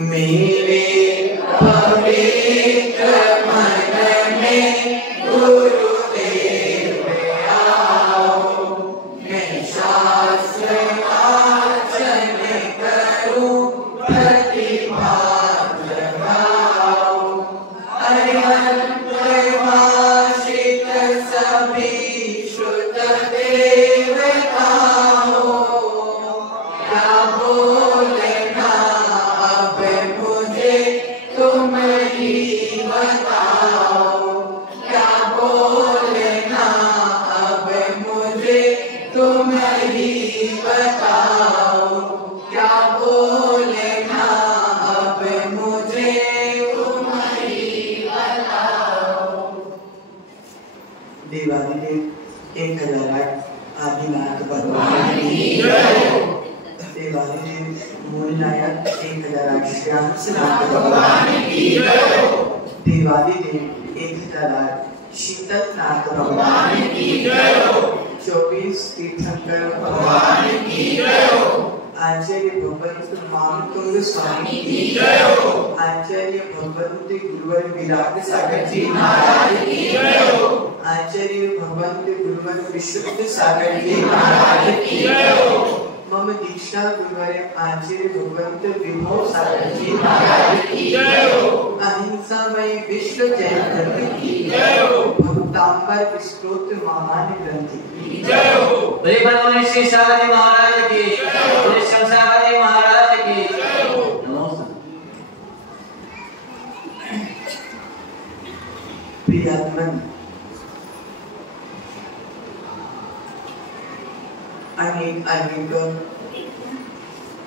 मेरे पवित्र मन में गुरुदेव आओ, मैं शास्त्र वाचन करूं, प्रतिभा जगाऊं, अरिहंत भाषित सभी श्रुत देवताओं, क्या बोलना अब मुझे तुम ही बताओ, क्या बोलना अब मुझे तुम ही बताओ, क्या बोलना अब मुझे तुम ही बताओ। देवादिदेव 1008 आदिनाथ भगवान की जय। देवादिदेव मूलनायक 1008 श्यामसनाथ भगवान की जय। देवादिदेव 1008 शीतलनाथ भगवान की जय। 24 तीर्थंकर भगवान की जय। आचार्य भगवंत मामकुंड स्वामी की जय। आचार्य भगवंत गुरुवर विराट सागर जी महाराज की जय। आचार्य भगवंत गुरुवर विशुद्ध सागर जी महाराज की जय। मम दीक्षा गुरुवर आचार्य भगवंत विभव सागर जी महाराज की जय। अहिंसामय विश्व जय ग्रंथ की जय। भक्तांबर स्तोत्र महान ग्रंथ की जय। बोले भगवान श्री सागर जी महाराज की, बोले शंकर जी महाराज की। प्रियात्मन, अनेक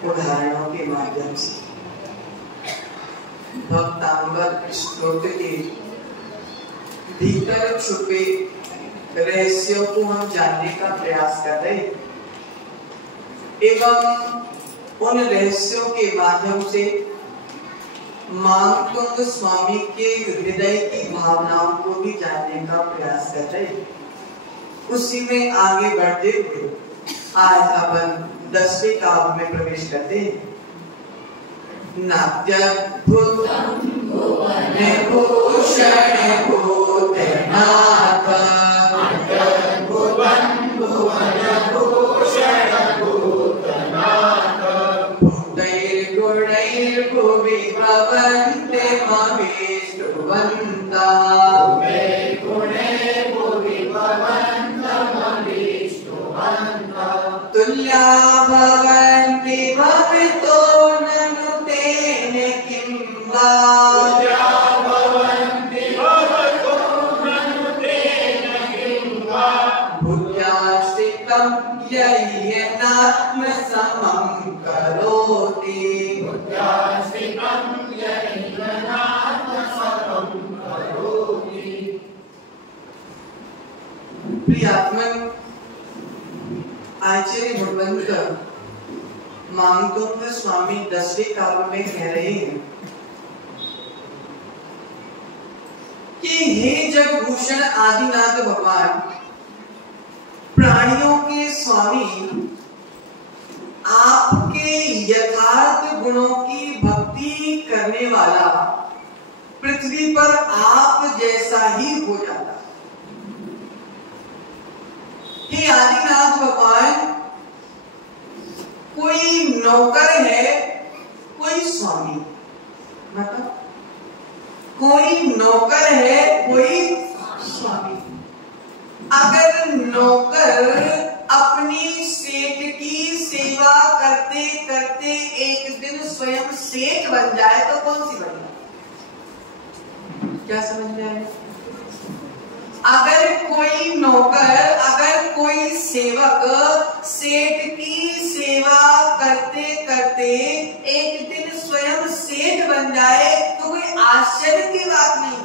उदाहरणों के माध्यम से भक्तांबर स्तोत्र के भीतर छुपे रहस्यों को हम जानने का प्रयास कर रहे एवं उन रहस्यों के माध्यम से मामकुंड स्वामी के हृदय की भावनाओं को भी जानने का प्रयास कर रहे। उसी में आगे बढ़ते हुए आज अपन 10वें काव्य में प्रवेश करते हैं। नाट्यद्भुतं भुवनभूषण भूतनाथ, नाट्यद्भुतं भुवनभूषण भूतनाथ, भूतैर्गुणैर्भुवि भवन्ते महेश्वरवन्ता, भूतैर्गुणैर्भुवि भवन्तमहेश्वरवन्ता, तुल्या भवन्ति भवितो ननुतेन किं वा, तुल्या भवन्ति भवतो ननुतेन किं वा, बुद्ध्याश्रितं यय्यनात्मसमं करोति, बुद्ध्याश्रितं यय्यनात्मसमं करोति। प्रियात्मन, आचार्य भगवंत मामकुंड स्वामी 10वें काव्य में कह रहे हैं कि हे जगभूषण आदिनाथ भगवान, प्राणियों के स्वामी, आपके यथार्थ गुणों की भक्ति करने वाला पृथ्वी पर आप जैसा ही हो जाता। हे आदिनाथ भगवान, कोई नौकर है, कोई स्वामी, मतलब कोई नौकर है, कोई स्वामी। अगर नौकर अपनी सेठ की सेवा करते करते एक दिन स्वयं सेठ बन जाए तो कौन सी बनेगा? क्या समझ में आया? अगर कोई नौकर, अगर कोई सेवक सेठ की सेवा करते करते एक दिन स्वयं सेठ बन जाए तो कोई आश्चर्य की बात नहीं।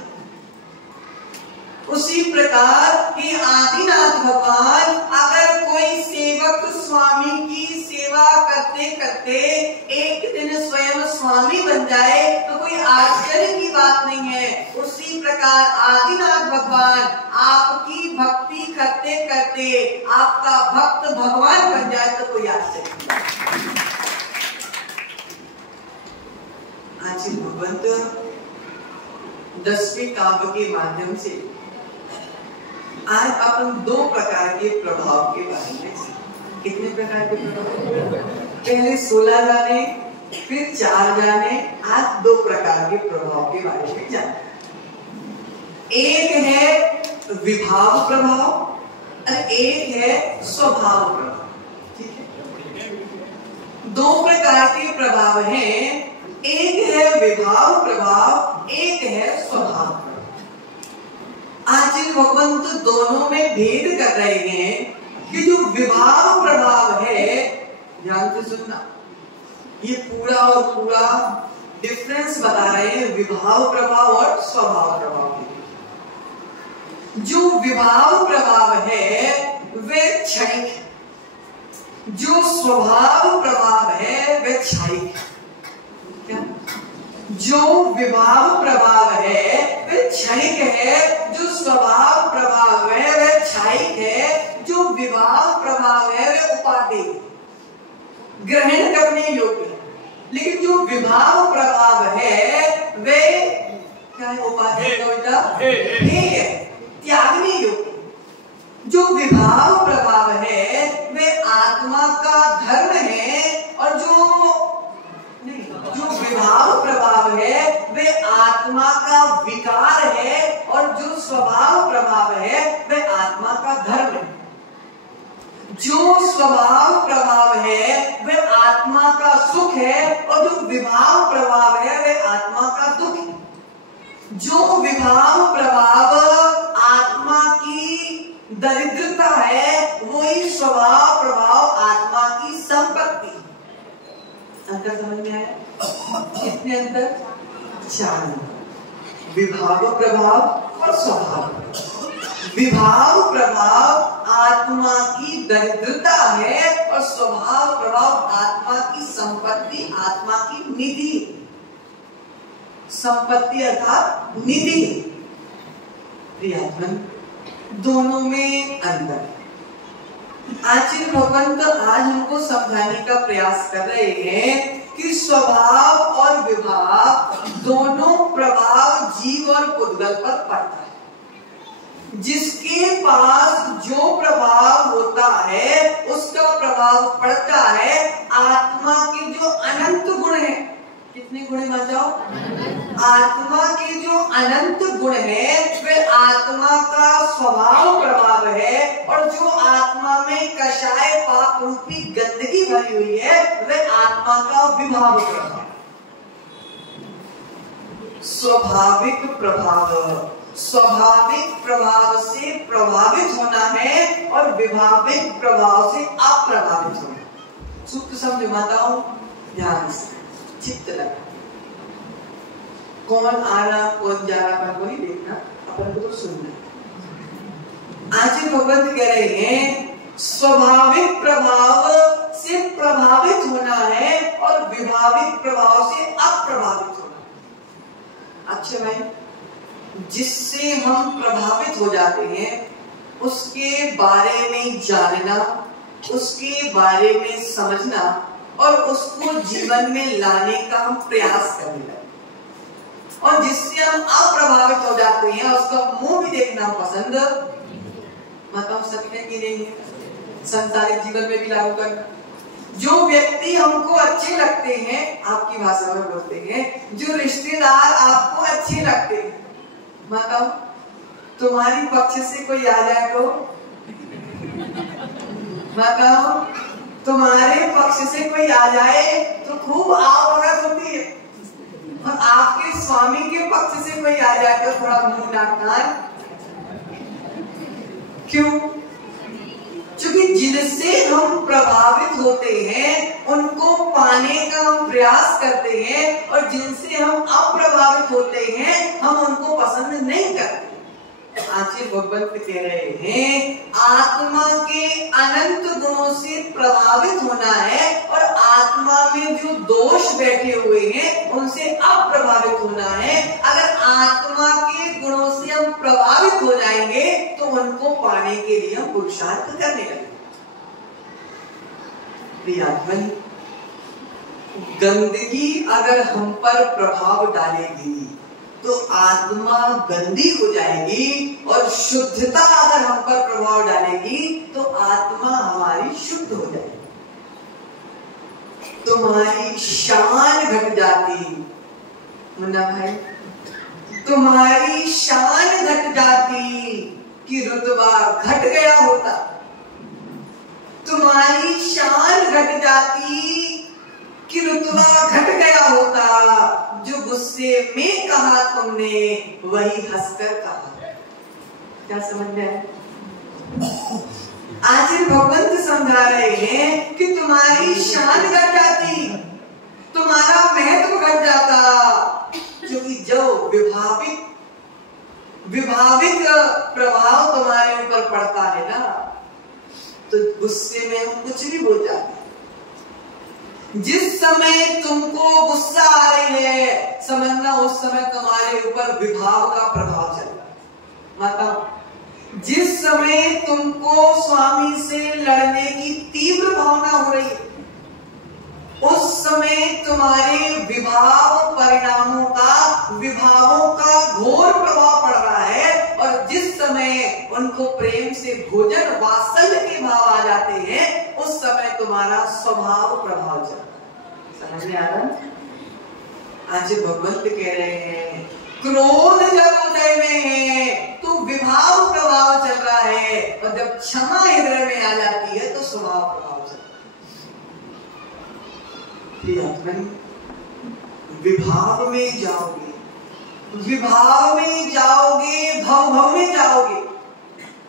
उसी प्रकार कि आदिनाथ भगवान, अगर कोई सेवक स्वामी की सेवा करते करते एक दिन स्वयं स्वामी बन जाए तो कोई आश्चर्य की बात नहीं है। उसी प्रकार आदिनाथ भगवान आपकी भक्ति करते करते आपका भक्त भगवान बन जाए तो कोई आश्चर्य नहीं। 10वें काव्य के माध्यम से आज अपन 2 प्रकार के प्रभाव के बारे में, कितने प्रकार के प्रभाव, पहले 16 जाने, फिर 4 जाने, आज 2 प्रकार के प्रभाव के बारे में जाने। एक है विभाव प्रभाव और एक है स्वभाव प्रभाव। ठीक है, 2 प्रकार के प्रभाव हैं, एक है विभाव प्रभाव, एक है स्वभाव प्रभाव। आचार्य भगवंत दोनों में भेद कर रहे हैं कि जो विभाव प्रभाव है, ध्यान से सुनना, ये पूरा और पूरा डिफरेंस बता रहे हैं विभाव प्रभाव और स्वभाव प्रभाव के। जो विभाव प्रभाव है वे क्षणिक, जो स्वभाव प्रभाव है वे क्षणिक। क्या? जो विभाव प्रभाव है वे क्षणिक है, जो स्वभाव प्रभाव है वे क्षणिक है, जो विभाव प्रभाव है वे उपाधि ग्रहण करने योग्य है, लेकिन जो विभाव प्रभाव है वे क्या है, उपाधि है, त्यागने योग्य। जो विभाव प्रभाव है वे आत्मा का धर्म है, और जो विभाव प्रभाव है वे आत्मा का विकार है, और जो स्वभाव प्रभाव है वे आत्मा का धर्म है। जो स्वभाव प्रभाव है वे आत्मा का सुख है, और जो विभाव प्रभाव है वे आत्मा का दुख है। जो विभाव प्रभाव आत्मा की दरिद्रता है, वही स्वभाव प्रभाव आत्मा की संपत्ति। अंतर समझ में आया? कितने अंतर? 4 विभाव प्रभाव और स्वभाव। विभाव प्रभाव आत्मा की दरिद्रता है, और स्वभाव प्रभाव आत्मा की संपत्ति, आत्मा की निधि। संपत्ति अर्थात निधि। प्रियात्मन, दोनों में अंतर। आचार्य भगवंत आज हमको समझाने का प्रयास कर रहे हैं कि स्वभाव और विभाव दोनों प्रभाव जीव और पुद्गल पर पड़ता है। जिसके पास जो प्रभाव होता है उसका प्रभाव पड़ता है आत्मा के जो अनंत गुण हैं। कितने गुण है बचाओ? आत्मा के जो अनंत गुण है वे आत्मा का स्वभाव प्रभाव है, और जो आत्मा में कषाय पाप रूपी गंदगी भरी हुई है वे आत्मा का विभाव प्रभाव। स्वाभाविक प्रभाव, स्वाभाविक प्रभाव से प्रभावित होना है, और विभाविक प्रभाव से अप्रभावित होना। सूत्र समझ माताओं, ध्यान से चित्त लगा, कौन आ रहा कौन जा रहा अपन को नहीं देखना, अपन को तो सुनना। आचार्य भगवंत कह रहे हैं स्वाभाविक प्रभाव से प्रभावित होना है, और विभाविक प्रभाव से अप्रभावित होना। अच्छा भाई, जिससे हम प्रभावित हो जाते हैं उसके बारे में जानना, उसके बारे में समझना, और उसको जीवन में लाने का हम प्रयास करने लगे। और जिससे हम अप्रभावित हो जाते हैं उसका मुंह भी देखना पसंद मतलब सकते कि नहीं है, संसारिक जीवन में भी लागू करना। जो व्यक्ति हमको अच्छे लगते हैं, आपकी भाषा में बोलते हैं, जो रिश्तेदार आपको अच्छे लगते हैं, बताओ तुम्हारी पक्ष से कोई आ जाए तो बताओ, तुम्हारे पक्ष से कोई आ जाए तो खूब आवभगत होती है, और आपके स्वामी के पक्ष से कोई आ जाए तो थोड़ा मुंह नाक कान। क्यों? क्योंकि जिनसे हम प्रभावित होते हैं उनको पाने का हम प्रयास करते हैं, और जिनसे हम अप्रभावित होते हैं हम उनको पसंद नहीं करते। आचार्य भगवंत कह रहे हैं आत्मा के अनंत गुणों से प्रभावित होना है, और आत्मा में जो दोष बैठे हुए हैं उनसे अप्रभावित होना है। अगर आत्मा के गुणों से हम प्रभावित हो जाएंगे तो उनको पाने के लिए हम पुरुषार्थ करने लगेंगे। प्रियात्मन, गंदगी अगर हम पर प्रभाव डालेगी तो आत्मा गंदी हो जाएगी, और शुद्धता अगर हम पर प्रभाव डालेगी तो आत्मा हमारी शुद्ध हो जाएगी। तुम्हारी शान घट जाती मुन्ना भाई, तुम्हारी शान घट जाती कि रुतबा घट गया होता। तुम्हारी शान घट जाती कि रुतबा घट गया होता। जो गुस्से में कहा तुमने वही हंसकर कहा। क्या समझ में आया? आज भगवंत समझा रहे हैं कि तुम्हारी शान घट जाती, तुम्हारा महत्व घट जाता, क्योंकि जो विभावित प्रभाव तुम्हारे ऊपर पड़ता है ना, तो गुस्से में हम कुछ भी बोल जाते हैं। जिस समय तुमको गुस्सा आ रही है, समझना उस समय तुम्हारे ऊपर विभाव का प्रभाव चल रहा है। माता, जिस समय तुमको स्वामी से लड़ने की तीव्र भावना हो रही है, उस समय तुम्हारे विभावों का घोर प्रभाव पड़ रहा है। और जिस समय उनको प्रेम से भोजन वात्सल्य के भाव आ जाते हैं, उस समय तुम्हारा स्वभाव प्रभाव चल रहा है। समझ में आ रहा? आज भगवंत कह रहे हैं, क्रोध जब हृदय में है तो विभाव प्रभाव चल रहा है, और जब क्षमा हृदय में आ जाती है तो स्वभाव प्रभाव चल रहा है। विभाव में जाओगे, भव में जाओगे,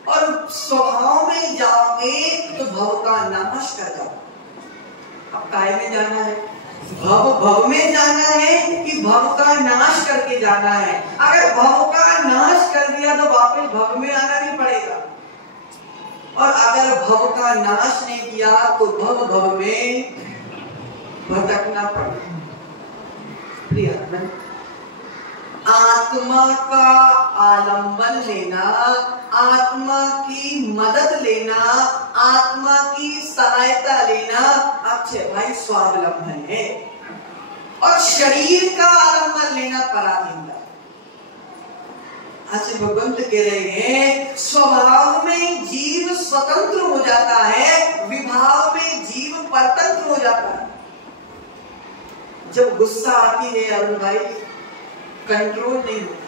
और स्वभाव में जाओगे तो भव का नाश कर जाओगे। अब काय में जाना है? भव में जाना है कि भव का नाश करके जाना है? अगर भव का नाश कर दिया तो वापस भव में आना नहीं पड़ेगा, और अगर भव का नाश नहीं किया तो भव में भटकना पड़ेगा। आत्मा का आलंबन लेना, आत्मा की मदद लेना, आत्मा की सहायता लेना अक्षय भाई स्वावलंबन है, और शरीर का आलंबन लेना पराधीनता। आज भगवंत कह रहे हैं, स्वभाव में जीव स्वतंत्र हो जाता है, विभाव में जीव परतंत्र हो जाता है। जब गुस्सा आती है अरुण भाई, कंट्रोल नहीं होता।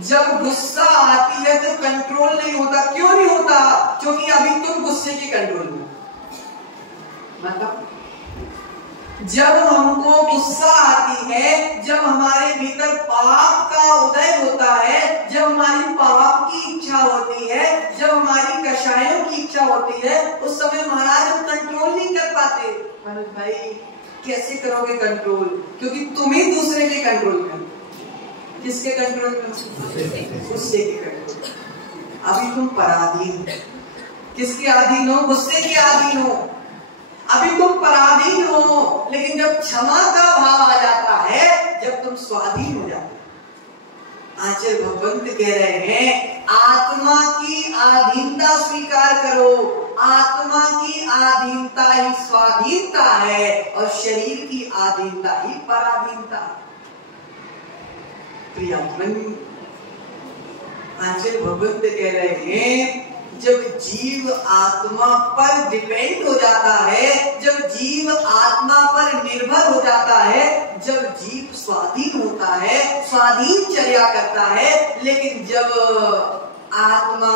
जब गुस्सा आती है तो कंट्रोल नहीं होता। क्यों नहीं होता? क्योंकि अभी तुम गुस्से के कंट्रोल में। मतलब जब हमको गुस्सा आती है, जब हमारे भीतर पाप का उदय होता है, जब हमारी पाप की इच्छा होती है, जब हमारी कषायों की इच्छा होती है, उस समय महाराज हम कंट्रोल नहीं कर पाते। भाई कैसे करोगे कंट्रोल? क्योंकि तुम ही दूसरे के कंट्रोल में। किसके कंट्रोल में? गुस्से के कंट्रोल। अभी तुम पराधीन हो। किसके अधीन हो? गुस्से के अधीन हो। अभी तुम पराधीन हो, लेकिन जब क्षमा का भाव आ जाता है, जब तुम स्वाधीन हो जाते। आचार्य भगवंत कह रहे हैं, आत्मा की आधीनता स्वीकार करो। आत्मा की आधीनता ही स्वाधीनता है, और शरीर की आधीनता ही पराधीनता। प्रियमन, आचार्य भगवंत कह रहे हैं, जब जीव आत्मा पर डिपेंड हो जाता है, जब जीव आत्मा पर निर्भर हो जाता है, जब जीव स्वाधीन होता है, स्वाधीन चर्या करता है, लेकिन जब आत्मा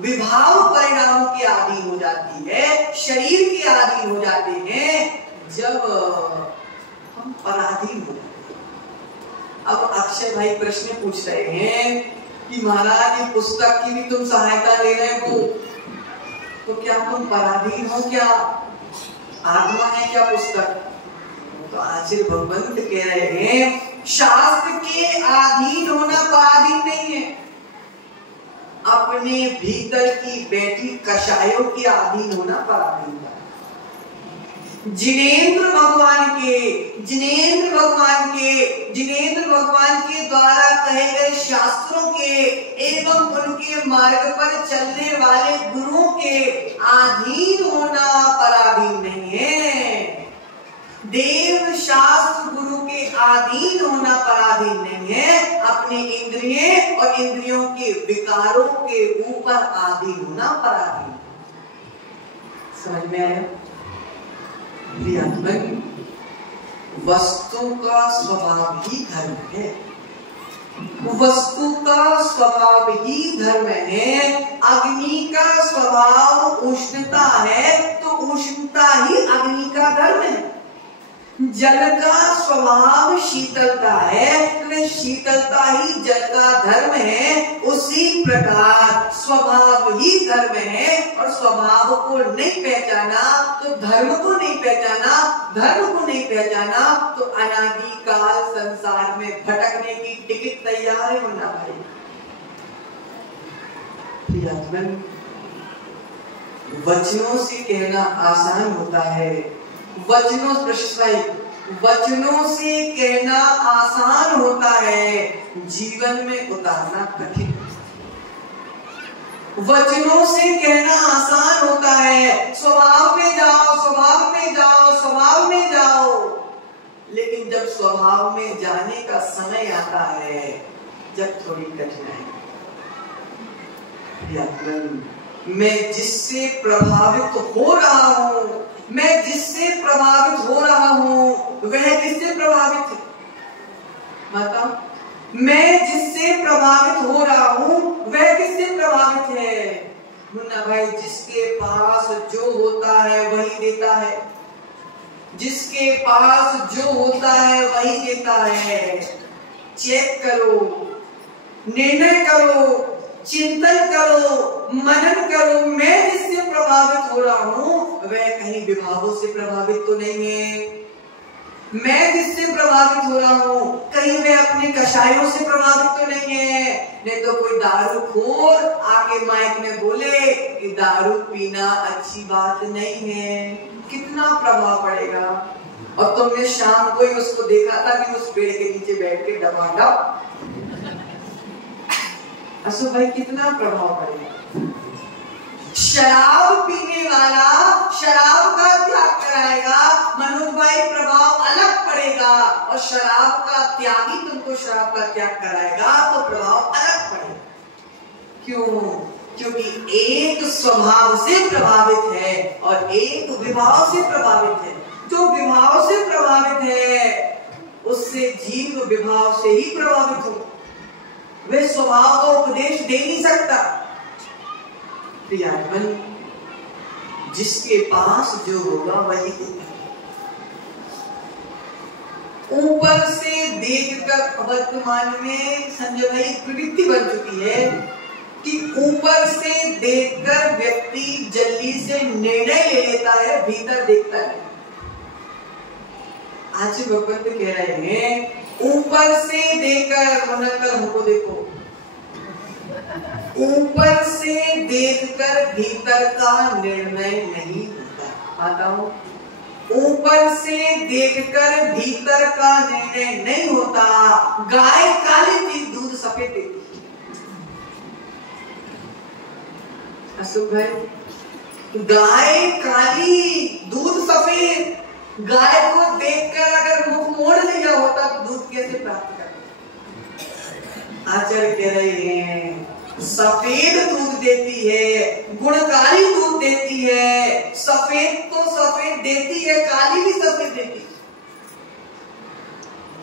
विभाव परिणामों के अधीन हो जाती है, शरीर के अधीन हो जाते हैं, जब हम पराधीन हो जाते हैं। अब अक्षय भाई प्रश्न पूछ रहे हैं कि महाराज ये पुस्तक की भी तुम सहायता ले रहे हो, तो क्या तुम पराधीन हो? क्या आत्मा है क्या पुस्तक? तो आचार्य भगवंत कह रहे हैं, शास्त्र के अधीन होना पराधीन नहीं है, अपने भीतर की बैठी कषायों के अधीन होना पराधीन है। जिनेंद्र भगवान के द्वारा कहे गए शास्त्रों के एवं उनके मार्ग पर चलने वाले गुरुओं के अधीन होना पराधीन नहीं है। देव शास्त्र गुरु के स्वाधीन होना पराधीन नहीं है, अपनी इंद्रिय और इंद्रियों के विकारों के ऊपर आधीन होना पराधीन। समझ में आया? वस्तु का स्वभाव ही धर्म है, वस्तु का स्वभाव ही धर्म है। अग्नि का स्वभाव उष्णता है, तो उष्णता ही अग्नि का धर्म है। जल का स्वभाव शीतलता है, तो शीतलता ही जल का धर्म है। उसी प्रकार स्वभाव ही धर्म है, और स्वभाव को नहीं पहचाना तो धर्म को नहीं पहचाना, धर्म को नहीं पहचाना तो अनादिकाल संसार में भटकने की टिकट तैयार है होना भाई। वचनों से कहना आसान होता है, वचनों से कहना आसान होता है, जीवन में उतारना कठिन। वचनों से कहना आसान होता है, स्वभाव में जाओ, स्वभाव में जाओ, स्वभाव में जाओ, लेकिन जब स्वभाव में जाने का समय आता है, जब थोड़ी कठिनाई। मैं जिससे प्रभावित हो रहा हूं, मैं जिससे प्रभावित हो रहा हूं, वह किससे प्रभावित है? बताओ। मैं जिससे प्रभावित हो रहा हूं, वह किससे प्रभावित है? मुन्ना भाई, जिसके पास जो होता है वही देता है, जिसके पास जो होता है वही देता है। चेक करो, निर्णय करो, चिंतन करो, मनन करो। मैं जिससे प्रभावित हो रहा हूं, वह कहीं विभावों से प्रभावित तो नहीं है। मैं जिससे प्रभावित हो रहा हूं, कहीं वह अपने कषायों से प्रभावित तो नहीं है। नहीं तो कोई दारूखोर आके माइक में बोले कि दारू पीना अच्छी बात नहीं है, कितना प्रभाव पड़ेगा। और तुमने शाम को ही उसको देखा था कि उस पेड़ के नीचे बैठ के डबाडब, असो भाई कितना प्रभाव पड़ेगा। शराब पीने वाला शराब का त्याग कराएगा, मनोज भाई प्रभाव अलग पड़ेगा। और शराब का त्यागी तुमको शराब का त्याग कराएगा तो प्रभाव अलग पड़ेगा। क्यों? क्योंकि एक स्वभाव से प्रभावित है और एक विभाव से प्रभावित है। जो विभाव से प्रभावित है उससे जीव विभाव से ही प्रभावित हो, वे स्वभाव का उपदेश दे नहीं सकता। जिसके पास जो होगा वही होगा। ऊपर से देखकर वर्तमान में संजय भाई प्रवृत्ति बन चुकी है कि ऊपर से देखकर व्यक्ति जल्दी से निर्णय ले लेता है, भीतर देखता है। आज भगवंत कह रहे हैं ऊपर से देखकर, हमको देखो, ऊपर से देखकर भीतर का निर्णय नहीं होता। आता हूं, ऊपर से देखकर भीतर का निर्णय नहीं होता। गाय काली थी, दूध सफेद देती। अशोक भाई, गाय काली दूध सफेद, गाय को देखकर अगर मुख मोड़ लिया होता तो दूध कैसे प्राप्त करते? आचार्य कह रहे हैं सफेद दूध देती है, गुणकारी दूध देती है। सफेद तो सफेद देती है, काली भी सफेद देती है।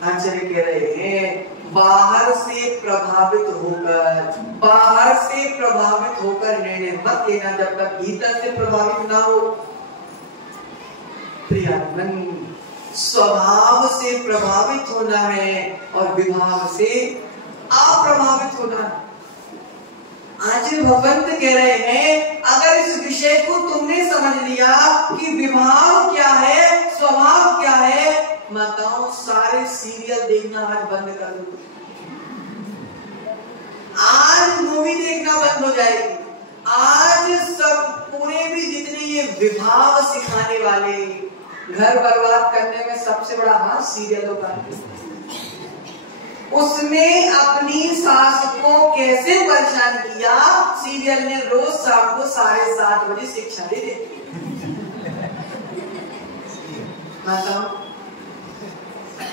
आचार्य कह रहे हैं बाहर से प्रभावित होकर निर्णय मत लेना जब तक भीतर से प्रभावित ना हो। प्रियमन, स्वभाव से प्रभावित होना है और विभाव से अप्रभावित होना है। आज भगवंत कह रहे हैं अगर इस विषय को तुमने समझ लिया कि विभाव क्या है, स्वभाव क्या है, माताओं सारे सीरियल देखना आज बंद कर दो। आज मूवी देखना बंद हो जाएगी। आज सब पूरे भी जितने ये विभाव सिखाने वाले, घर बर्बाद करने में सबसे बड़ा हाथ सीरियलों का है। उसने अपनी सास को कैसे परेशान किया, सीरियल ने रोज शाम को 7:30 बजे शिक्षा दे देती है।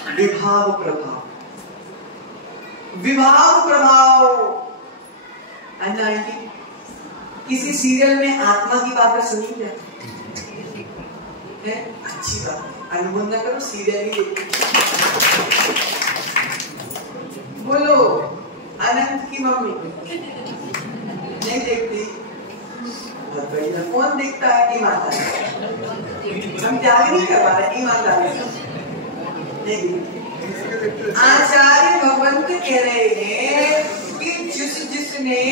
विभाव प्रभाव, विभाव प्रभाव। अन्ना आंटी, किसी सीरियल में आत्मा की बातें सुनी क्या है? अच्छी बात है, अनुभव ना करो, सीरियल ही देखो। बोलो, अनंत की मम्मी नहीं देखती? कौन देखता है? ईमानदार, हम त्याग नहीं कर पा रहे, ईमानदार नहीं देखती। आचार्य भगवंत कह रहे हैं कि जिसने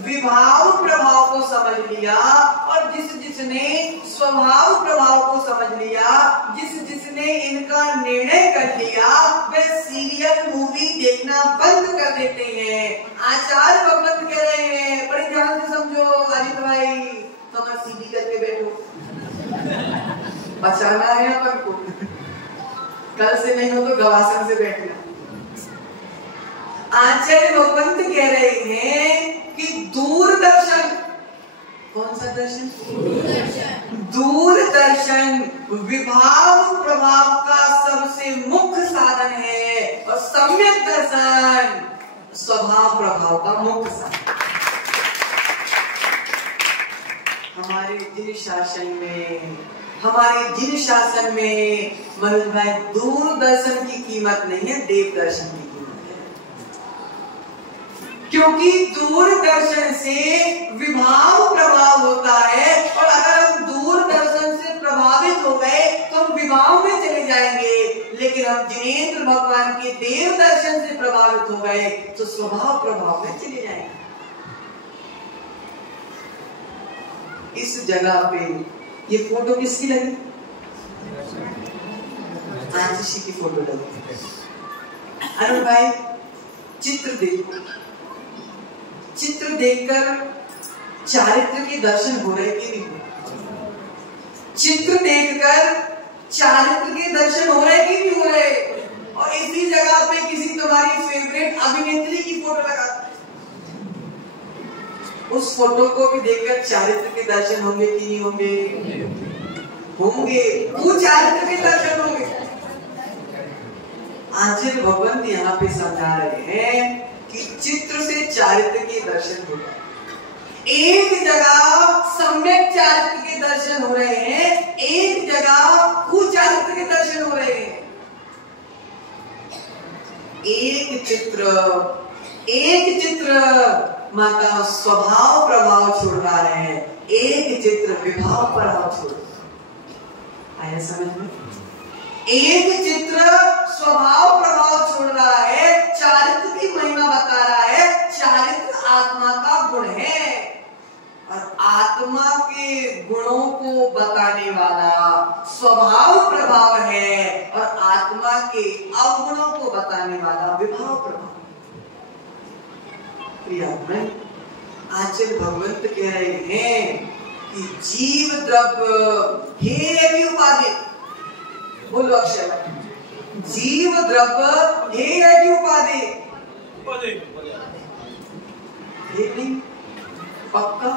विभाव प्रभाव को समझ लिया और जिसने स्वभाव प्रभाव को समझ लिया, जिसने इनका निर्णय कर लिया, वे सीरियल मूवी देखना बंद कर देते हैं। आचार्य भगवंत कह रहे हैं, बड़े ध्यान से समझो अजित भाई, तुम सीधी करके बैठो, बचाना है अपन को, कल से नहीं हो तो गवासन से बैठना। आचार्य भगवंत कह रहे हैं कि दूरदर्शन, कौन सा दर्शन? दूरदर्शन विभाव प्रभाव का सबसे मुख्य साधन है और सम्यक दर्शन स्वभाव प्रभाव का मुख्य साधन। हमारे जिन शासन में मनोज भाई, दूरदर्शन की कीमत नहीं है, देव दर्शन की कीमत है। क्योंकि दूरदर्शन से विभाव प्रभाव होता है और अगर हम दूरदर्शन से प्रभावित हो गए तो हम विभाव में चले जाएंगे, लेकिन हम जिनेंद्र भगवान के देव दर्शन से प्रभावित हो गए तो स्वभाव प्रभाव में चले जाएंगे। इस जगह पे ये फोटो किसकी लगी? आशीषी की फोटो लगी। अरुण भाई, चित्र देखो, चित्र देखकर चारित्र के दर्शन हो रहे कि नहीं हो रहे? चित्र देखकर चारित्र के दर्शन हो रहे कि नहीं हो रहे? और इसी जगह पे किसी तुम्हारी फेवरेट अभिनेत्री की फोटो लगा, उस फोटो को भी देखकर चारित्र के दर्शन होंगे कि नहीं होंगे? होंगे, वो चारित्र के दर्शन होंगे। आचार्य भगवंत यहाँ पे समझा रहे हैं कि चित्र से चारित्र के दर्शन हो रहे, एक जगह सम्यक चारित्र के दर्शन हो रहे हैं, एक जगह कुचारित्र के दर्शन हो रहे हैं। एक चित्र माता स्वभाव प्रभाव छोड़ रहा है, एक चित्र विभाव प्रभाव छोड़ रहा है। आया समझ में? एक चित्र स्वभाव प्रभाव छोड़ रहा है, चारित्र की महिमा बता रहा है। चारित्र आत्मा का गुण है और आत्मा के गुणों को बताने वाला स्वभाव प्रभाव है और आत्मा के अवगुणों को बताने वाला विभाव प्रभाव। आचार्य भगवंत कह रहे हैं कि जीव द्रव्य हे उपाधि, बोलो अक्षर, जीव द्रव्य हे उपाधि, पक्का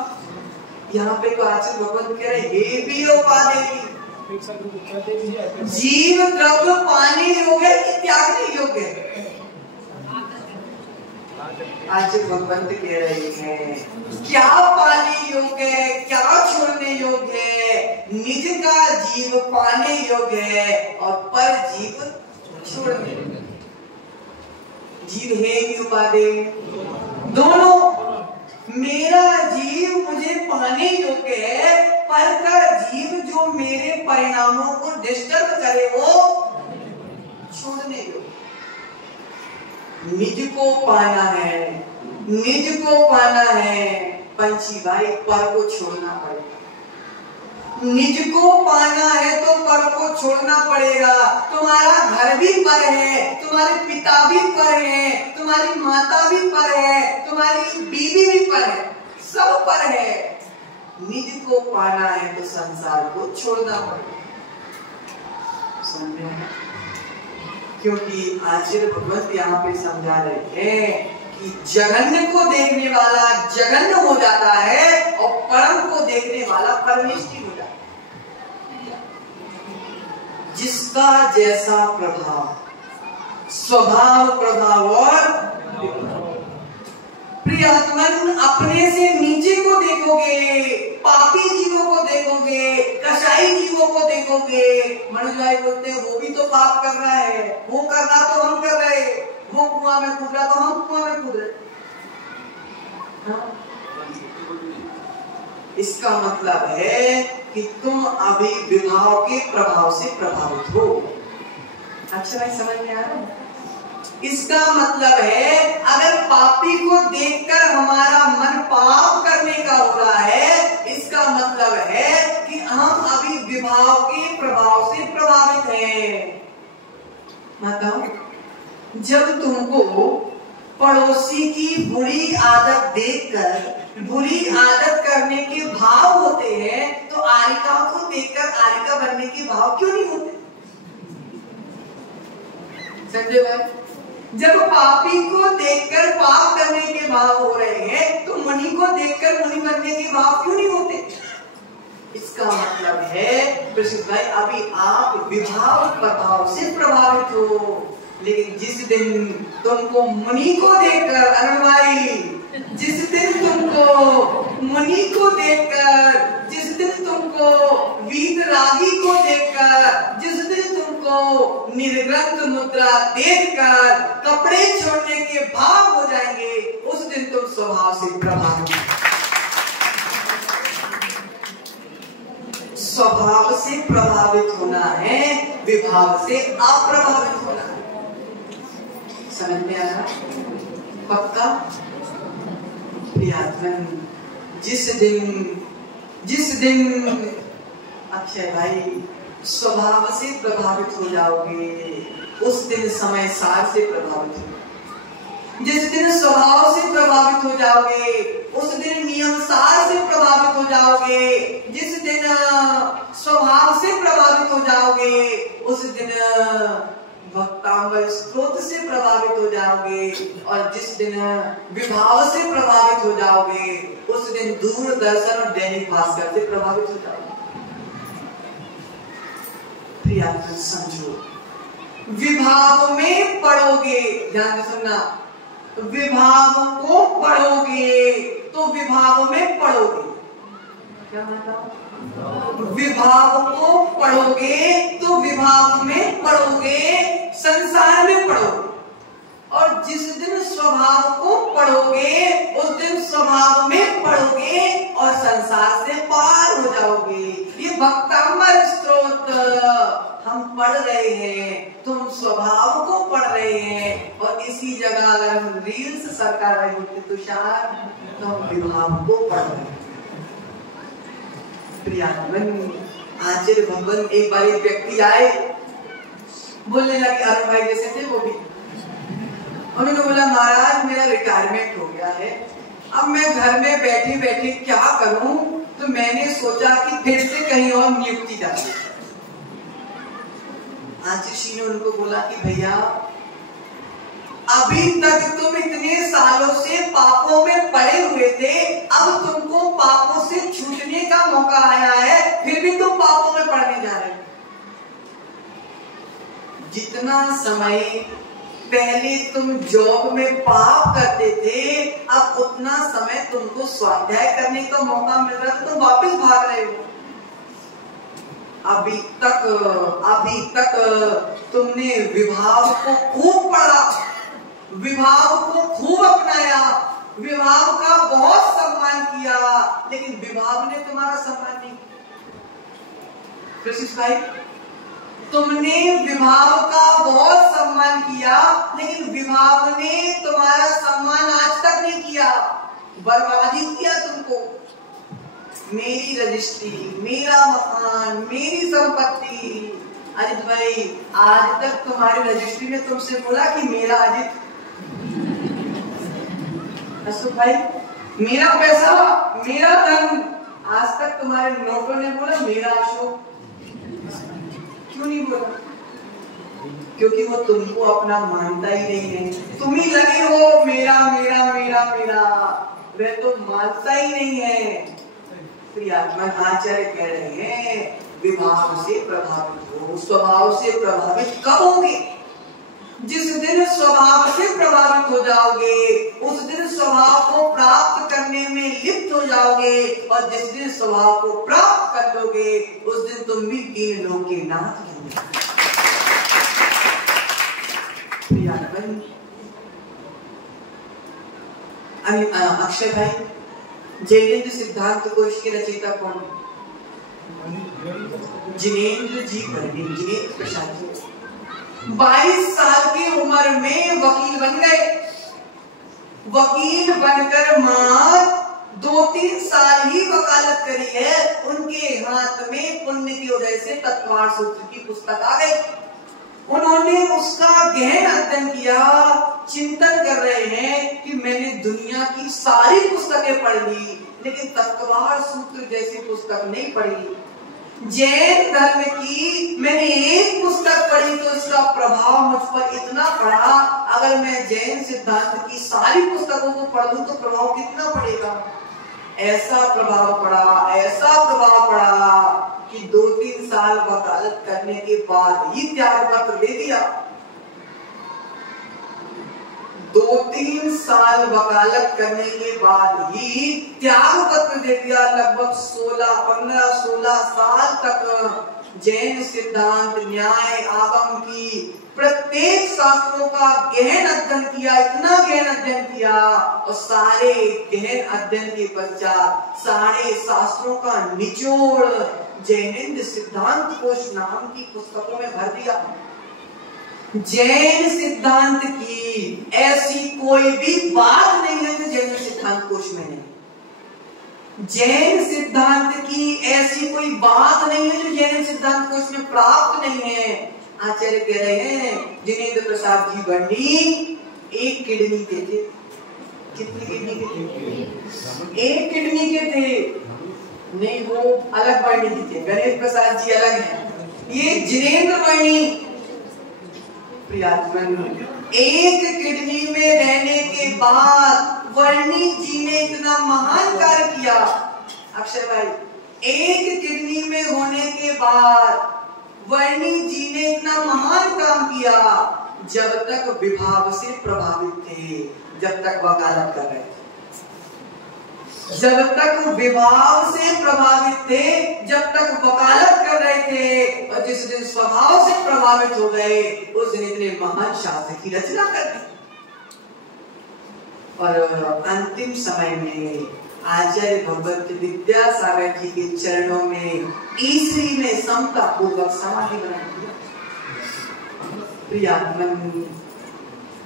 यहाँ पे तो आचार्य भगवंत कह रहे हे भी उपाधि। जीव द्रव्य पाने योग्य है कि त्यागने योग्य है? आज भगवंत कह रहे हैं क्या पाने योग्य है, क्या छोड़ने योग्य है? निज का जीव पाने योग्य है और पर जीव छोड़ने योग्य। जीव है कि उपाधि? दोनों। मेरा जीव मुझे पाने योग्य है, पर का जीव जो मेरे परिणामों को डिस्टर्ब करे वो छोड़ने योग्य। निज को पाना है, निज को पाना है पंछी भाई, पर को छोड़ना पड़ेगा। निज को पाना है तो पर को छोड़ना पड़ेगा। तुम्हारा घर भी पर है, तुम्हारे पिता भी पर है, तुम्हारी माता भी पर है, तुम्हारी बीवी भी पर है, सब पर है। निज को पाना है तो संसार को छोड़ना पड़ेगा। समझे? क्योंकि आचार्य भगवत यहाँ पे समझा रहे हैं कि जगन्य को देखने वाला जगन्य हो जाता है और परम को देखने वाला परमेष्टि हो जाता है। जिसका जैसा प्रभाव स्वभाव, प्रभाव और प्रियात्मन अपने से नीचे को देखोगे, पापी जीवों को देखोगे, कसाई जीवों को देखोगे। मनोज भाई बोलते हैं वो भी तो पाप कर रहा है, वो कर रहा तो हम कर रहे, वो कुआं में कूद रहा तो हम कुआं में कूद रहे। इसका मतलब है कि तुम अभी विभाव के प्रभाव से प्रभावित हो। अच्छा भाई समझ में आ रहा है? इसका मतलब है अगर पापी को देखकर हमारा मन पाप करने का हो रहा है, इसका मतलब है कि हम अभी विभाव के प्रभाव से प्रभावित हैं। बताओ, जब तुमको पड़ोसी की बुरी आदत देखकर बुरी आदत करने के भाव होते हैं, तो आरिका को देखकर आरिका बनने के भाव क्यों नहीं होते? समझे भाई? जब पापी को देखकर पाप करने के भाव हो रहे हैं, तो मुनि को देखकर मुनि बनने के भाव क्यों नहीं होते? इसका मतलब है प्रसिद्ध भाई अभी आप विभाव प्रभाव से प्रभावित हो। लेकिन जिस दिन तुमको मुनि को देखकर, अरुण भाई, जिस दिन तुमको मुनि को देखकर, जिस दिन तुमको वीतरागी को देखकर, जिस दिन तुमको निर्ग्रंथ मुद्रा देखकर कपड़े छोड़ने के भाव हो जाएंगे, उस दिन तुम स्वभाव से प्रभावित। स्वभाव से प्रभावित होना है, विभाव से अप्रभावित होना है। समझ में आ रहा? पक्का? प्रियात्मन, जिस दिन अक्षय भाई स्वभाव से प्रभावित हो जाओगे, उस दिन समय सार से प्रभावित हो। जिस दिन स्वभाव से प्रभावित हो जाओगे, उस दिन नियम सार से प्रभावित हो जाओगे। जिस दिन स्वभाव से प्रभावित हो जाओगे, उस दिन भक्तांबर स्त्रोत से प्रभावित हो जाओगे। और जिस दिन विभाव से प्रभावित हो जाओगे, उस दिन दूरदर्शन और दैनिक भास्कर से प्रभावित हो जाओगे। प्रियात्मन समझो, विभाव में पढ़ोगे, ध्यान से सुनना, विभाव को पढ़ोगे तो विभाव में पढ़ोगे। क्या मतलब? विभाव को पढ़ोगे तो विभाव में पढ़ोगे, संसार में पढ़ोगे। और जिस दिन स्वभाव को पढ़ोगे, उस दिन स्वभाव में पढ़ोगे और संसार से पार हो जाओगे। ये भक्तांबर स्तोत्र हम पढ़ रहे हैं, तुम स्वभाव को पढ़ रहे हैं। और इसी जगह अगर हम रील्स सरकार रहे होते तुषार, तो हम विभाव को पढ़ रहे हैं। प्रियात्मन, आचार्य भगवान एक बार एक व्यक्ति आए, बोलने लगे, अरुण भाई जैसे थे वो भी, उन्होंने बोला महाराज मेरा रिटायरमेंट हो गया है, अब मैं घर में बैठे बैठे क्या करूं, तो मैंने सोचा कि फिर से कहीं और नियुक्ति डालूं। आचार्य जी ने उनको बोला कि भैया अभी तक तुम इतने सालों से पापों में पड़े हुए थे, अब तुमको पापों से छूटने का मौका आया है, फिर भी तुम पापों में पड़ने जा रहे हो। जितना समय पहले तुम जॉब में पाप करते थे, अब उतना समय तुमको स्वाध्याय करने का मौका मिल रहा है, तुम वापस भाग रहे हो। अभी तक तुमने विभाव को खूब पढ़ा, विभाव को खूब अपनाया, विभाव का बहुत सम्मान किया, लेकिन विभाव ने तुम्हारा सम्मान नहीं किया। प्रशिष भाई, तुमने विभाव का बहुत सम्मान किया, लेकिन विभाव ने तुम्हारा सम्मान आज तक नहीं किया, बर्बादी किया तुमको। मेरी रजिस्ट्री, मेरा मकान, मेरी संपत्ति। अजित भाई, आज तक तुम्हारी रजिस्ट्री ने तुमसे बोला कि मेरा अजित? अशोक भाई, मेरा पैसा, मेरा धन, आज तक तुम्हारे नोटों ने बोला मेरा अशोक? क्यों नहीं बोला? क्योंकि वो तुमको अपना मानता ही नहीं है। तुम ही लगे हो मेरा मेरा मेरा मेरा, वह तो मानता ही नहीं है। प्रियात्मन आचार्य कह रहे हैं विभाव से प्रभावित हो, स्वभाव से प्रभावित कब होगे? जिस दिन स्वभाव से प्रभावित हो जाओगे उस दिन स्वभाव को प्राप्त करने में लिप्त हो जाओगे, और जिस दिन स्वभाव को प्राप्त कर लोगे उस दिन तुम भी तीन लोग के नाथ बन जाओगे। अक्षय भाई, जैनेन्द्र सिद्धांत कोश के रचयिता कौन? जिनेन्द्र जी पंडित, जिनेन्द्र प्रसाद जी। 22 साल की उम्र में वकील बन गए। वकील बनकर मां 2-3 साल ही वकालत करी है, उनके हाथ में पुण्य की वजह से तत्वार सूत्र की पुस्तक आ गई। उन्होंने उसका गहन अध्ययन किया, चिंतन कर रहे हैं कि मैंने दुनिया की सारी पुस्तकें पढ़ ली लेकिन तत्वार सूत्र जैसी पुस्तक नहीं पढ़ी। जैन धर्म की मैंने एक पुस्तक पढ़ी तो इसका प्रभाव मुझ पर इतना पड़ा, अगर मैं जैन सिद्धांत की सारी पुस्तकों को पढ़ लूं तो प्रभाव कितना पड़ेगा। ऐसा प्रभाव पड़ा कि 2-3 साल वकालत करने के बाद ही त्याग पत्र दे दिया। 2-3 साल वकालत करने के बाद ही त्याग पत्र दे दिया। लगभग 15-16 साल तक जैन सिद्धांत, न्याय, आगम की प्रत्येक शास्त्रों का गहन अध्ययन किया, इतना गहन अध्ययन किया, और सारे गहन अध्ययन के पश्चात सारे शास्त्रों का निचोड़ जैनेन्द्र सिद्धांत कोश नाम की पुस्तकों में भर दिया। जैन सिद्धांत की ऐसी कोई भी बात नहीं है जो जैन सिद्धांत कोश में नहीं। जैन सिद्धांत की ऐसी कोई बात नहीं है जो जैन सिद्धांत कोश में प्राप्त नहीं है। आचार्य कह रहे हैं जिनेन्द्र प्रसाद जी बंडी एक किडनी के थे। कितनी किडनी के थे? एक किडनी के थे। नहीं, वो अलग वर्णी के थे। गणेश प्रसाद जी अलग हैं, ये जिनेन्द्र वर्णी। एक किडनी में रहने के बाद वर्णी जी ने इतना महान कार्य किया। अक्षय भाई, एक किडनी में होने के बाद वर्णी जी ने इतना महान काम किया, जब तक विभाव से प्रभावित थे, जब तक वकालत कर रहे थे, जब तक विभाव से प्रभावित थे, जब तक वकालत कर रहे थे, और जिस दिन स्वभाव से प्रभावित हो गए उस दिन इतने महान शास्त्र की रचना कर दी। और अंतिम समय में आचार्य भगवत विद्यासागर जी के चरणों में ईसरी में समता पूर्वक समाधि बना दिया। प्रियात्मन,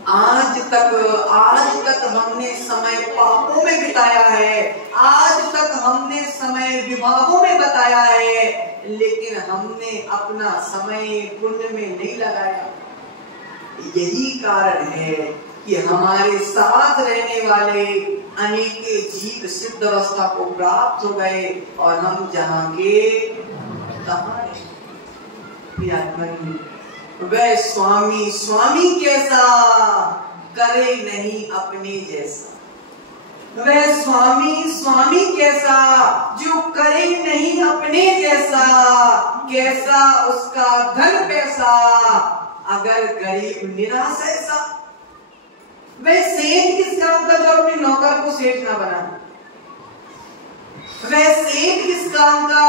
आज तक हमने समय पापों में बिताया है, आज तक हमने समय विभागों में बताया है, लेकिन हमने अपना समय पुण्य में नहीं लगाया। यही कारण है कि हमारे साथ रहने वाले अनेक जीव सिद्ध अवस्था को प्राप्त हो गए और हम जहां के तहां। वह स्वामी कैसा करे नहीं अपने जैसा। वह स्वामी कैसा जो करे नहीं अपने जैसा। कैसा उसका धन पैसा अगर गरीब निराश ऐसा। वह सेठ किस काम का जो अपने नौकर को सेठ ना बना। वह सेठ किस काम का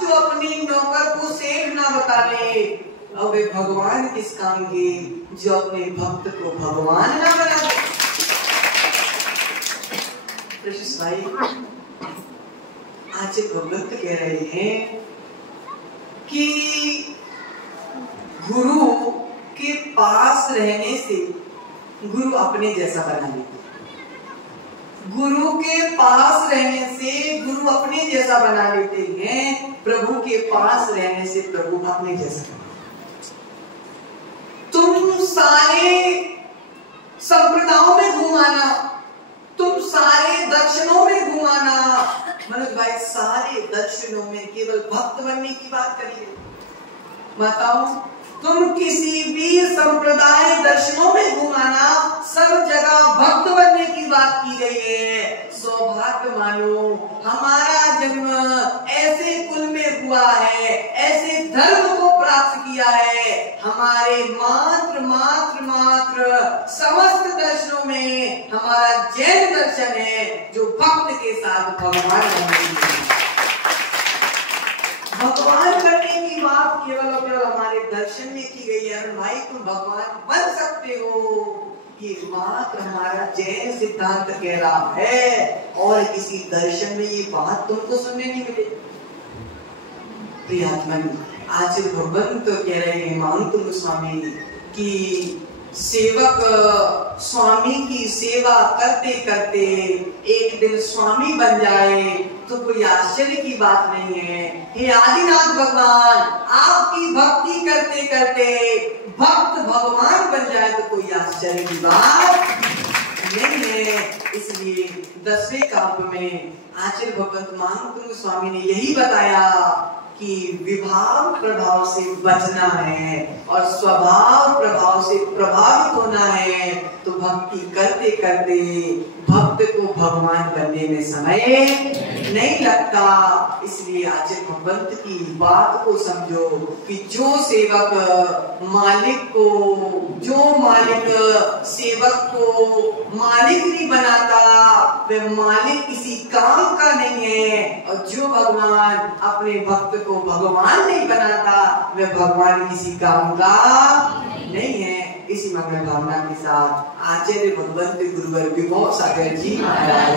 जो अपनी नौकर को सेठ ना बता ले। और वे भगवान किस काम के जो अपने भक्त को भगवान ना बना दे। भाई, आज भगवत कह रहे हैं कि गुरु के पास रहने से गुरु अपने जैसा बना लेते। गुरु के पास रहने से गुरु अपने जैसा बना लेते हैं। प्रभु के पास रहने से प्रभु अपने जैसा। तुम सारे संप्रदायों में घुमाना, तुम सारे दर्शनों में घुमाना। मनोज भाई, सारे दर्शनों में केवल भक्त बनने की बात करिए। बताओ, तुम किसी भी संप्रदाय दर्शनों में घुमाना, सब जगह भक्त बनने की बात की गई है। सौभाग्य मानो हमारा जन्म ऐसे कुल में हुआ है, ऐसे धर्म को प्राप्त प्राप्त किया है। हमारे मात्र मात्र मात्र समस्त दर्शनों में हमारा जैन दर्शन है, जो भक्त के साथ भगवान बनने की, भगवान करने की बात केवल और केवल हमारे दर्शन में की गई है। भाई तुम भगवान बन सकते हो, ये मात्र हमारा जैन सिद्धांत कह रहा है, और किसी दर्शन में ये बात तुमको सुनने नहीं मिलेगी। प्रियात्मन आचार्य भगवंत तो कह रहे हैं महंत गोस्वामी कि सेवक स्वामी की सेवा करते करते एक दिन स्वामी बन जाए तो कोई आश्चर्य की बात नहीं है। हे आदिनाथ भगवान, आपकी भक्ति करते करते भक्त भगवान बन जाए तो कोई आश्चर्य की बात नहीं है। इसलिए 10वें काव्य में आचार्य भगवंत महंत स्वामी ने यही बताया कि विभाव प्रभाव से बचना है और स्वभाव प्रभाव से प्रभावित होना है। तो भक्ति करते करते भक्त को भगवान बनने में समय नहीं लगता। इसलिए आचार्य भगवंत की बात को समझो कि जो सेवक मालिक को, जो मालिक सेवक को मालिक नहीं बनाता वह मालिक किसी काम का नहीं है, और जो भगवान अपने भक्त को भगवान नहीं बनाता वह भगवान किसी काम का नहीं है। इसी मंगल भावना के साथ आचार्य भगवंत गुरुवर विभव सागर जी महाराज